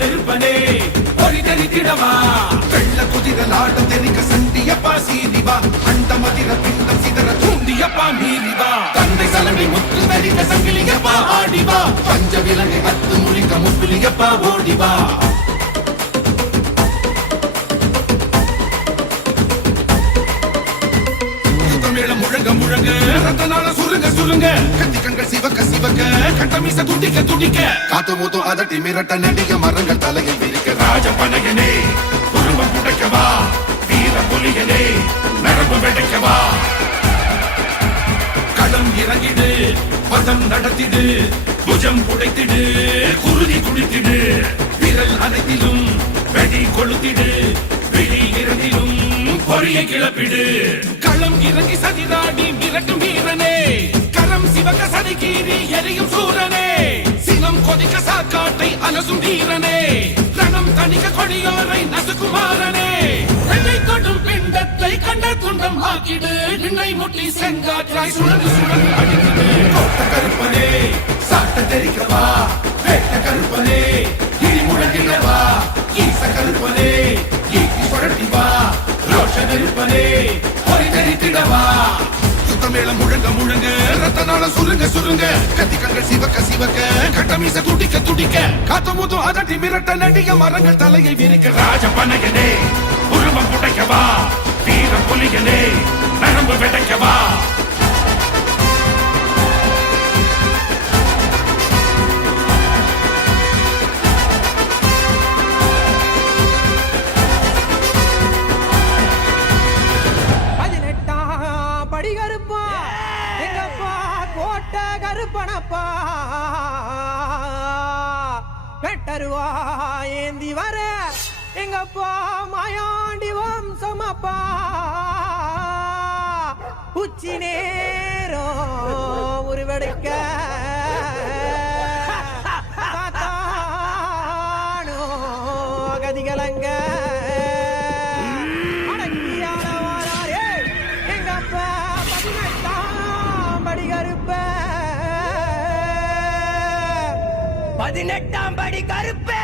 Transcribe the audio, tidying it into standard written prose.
நெருப்பனே பொறிதறித்திடவா வெள்ள குதிரலாட்டம் தெரிக்க சண்டியப்பா சீரிவா அண்ட மதிர பிண்டம் சிதற தூண்டியப்பா மீறிவா தந்தை சலங்கை முத்து வெறிக்க சங்கிலியப்பா ஆடிவா பஞ்ச விலங்கை அத்து முறிக்க முப்புலியப்பா ஓடிவா முழங்க முழங்க ரத்தனால சுருங்க சுருங்க கத்தி கண்கள் சிவக்க சிவக்க கட்டமீச துடிக்க துடிக்க காத்து மூத்து அதட்டி மிரட்ட நடிக மரங்கள் தலையில் விரிக்க ராஜபனையனே உருவம் உடைக்கவா வீர புலியனே நரம்பு வெடைக்கவா களம் இறங்கிடு பதம் நடத்திடு புஜம் புடைத்திடு குருதி குடித்திடு விரல் அனைத்திலும் வெடி கொளுத்திடு விழி இரண்டிலும் பொறிய கிளப்பிடு களம் இறங்கி சதிராடி மிரட்டும் வீரனே கரம் சிவக்க சதிகீறி எரியும் சூரனே சினம் கொதிக்க சாக்காட்டை அலசும் வீரனே ரணம் தணிக்க கொடியோரை நசுக்குமாரனே என்னை தொடும் பிண்டத்தை கண்ட துண்டம் ஆக்கிடு நின்னை முட்டி செங்காற்றாய் சுழந்து சுழந்து அடிக்கிடு கோட்ட கருப்பனே சாட்ட தெரிக்கவா வேட்ட கருப்பனே இடி முழங்கிடவா ஈச கருப்பனே ஈட்டி சுழட்டிவா ரோஷ நெருப்பனே பொறிதறித்திடவா யுத்தமேளம் முழங்க முழங்க ரத்தனால சுருங்க சுருங்க கத்தி கண்கள் சிவக்க சிவக்க கட்டமீச துடிக்க துடிக்க காத்து மூத்து அதட்டி மிரட்ட நடிக மரங்கள் தலையை விரிக்க ராஜபனையனே உருவம் புடைக்கவா வீர புலியனே நரம்பு வெடைக்கவா பெட்டருவா ஏந்தி வர எங்கப்பா மாயாண்டி வம்சமப்பா உச்சி நேரோ உருவெடுக்க தாத்தானோ கதிகலங்க அடக்கியானவாரே எங்கப்பா 18ஆம் படி கருப்ப 18ஆம் படி கருப்பே